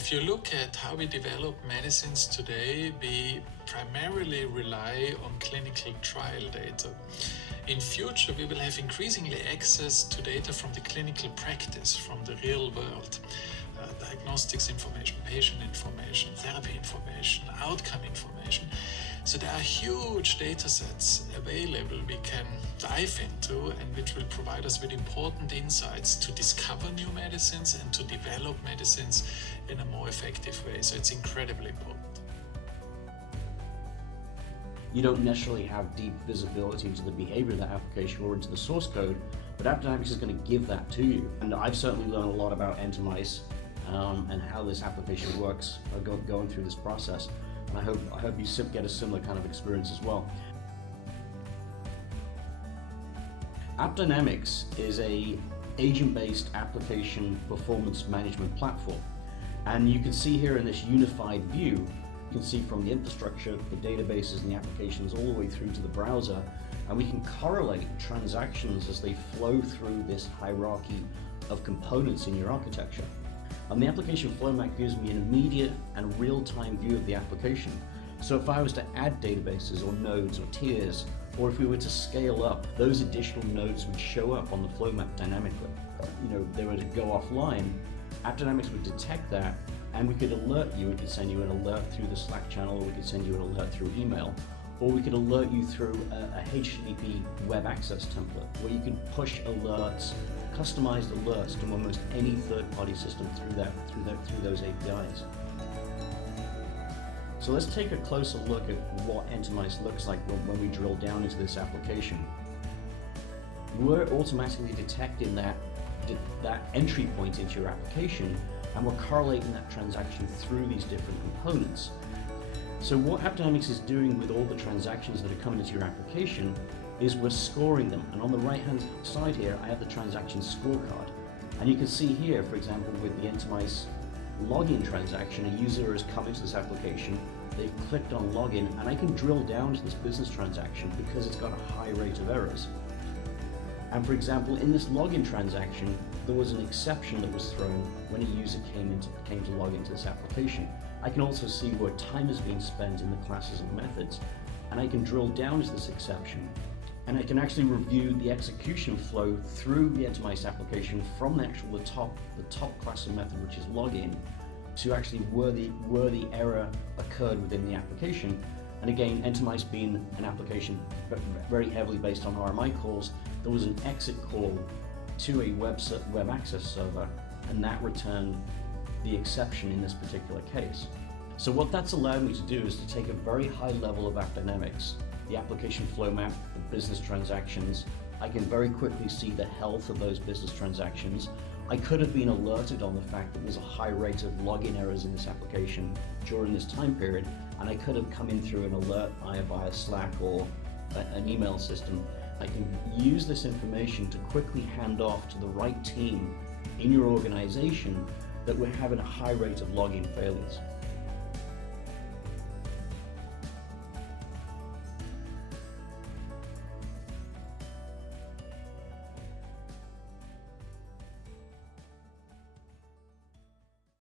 If you look at how we develop medicines today, we primarily rely on clinical trial data. In future, we will have increasingly access to data from the clinical practice, from the real world. Diagnostics information, patient information, therapy information, outcome information. So there are huge data sets available we can dive into and which will provide us with important insights to discover new medicines and to develop medicines in a more effective way. So it's incredibly important. You don't necessarily have deep visibility into the behavior of that application or into the source code, but AppDynamics is going to give that to you. And I've certainly learned a lot about EntimICE and how this application works going through this process. And I hope you get a similar kind of experience as well. AppDynamics is a agent-based application performance management platform. And you can see here in this unified view, you can see from the infrastructure, the databases and the applications all the way through to the browser, and we can correlate transactions as they flow through this hierarchy of components in your architecture. And the application flow map gives me an immediate and real-time view of the application. So if I was to add databases or nodes or tiers, or if we were to scale up, those additional nodes would show up on the flow map dynamically. They were to go offline, AppDynamics would detect that, and we could alert you. We could send you an alert through the Slack channel, or we could send you an alert through email, or we could alert you through a HTTP web access template, where you can push alerts, customized alerts to almost any third-party system through those APIs. So let's take a closer look at what EntimICE looks like when we drill down into this application. We're automatically detecting that entry point into your application, and we're correlating that transaction through these different components. So what AppDynamics is doing with all the transactions that are coming into your application is we're scoring them. And on the right-hand side here, I have the transaction scorecard. And you can see here, for example, with the EntimICE login transaction, a user has come into this application, they've clicked on login, and I can drill down to this business transaction because it's got a high rate of errors. And for example, in this login transaction, there was an exception that was thrown when a user came to log into this application. I can also see where time is being spent in the classes and methods, and I can drill down to this exception, and I can actually review the execution flow through the EntimICE application from the top class and method, which is login, to actually where the error occurred within the application. And again, EntimICE being an application very heavily based on RMI calls, there was an exit call to a web access server, and that returned the exception in this particular case. So what that's allowed me to do is to take a very high level of AppDynamics, the application flow map, the business transactions. I can very quickly see the health of those business transactions. I could have been alerted on the fact that there's a high rate of login errors in this application during this time period, and I could have come in through an alert via Slack or an email system. I can use this information to quickly hand off to the right team in your organization that we're having a high rate of login failures.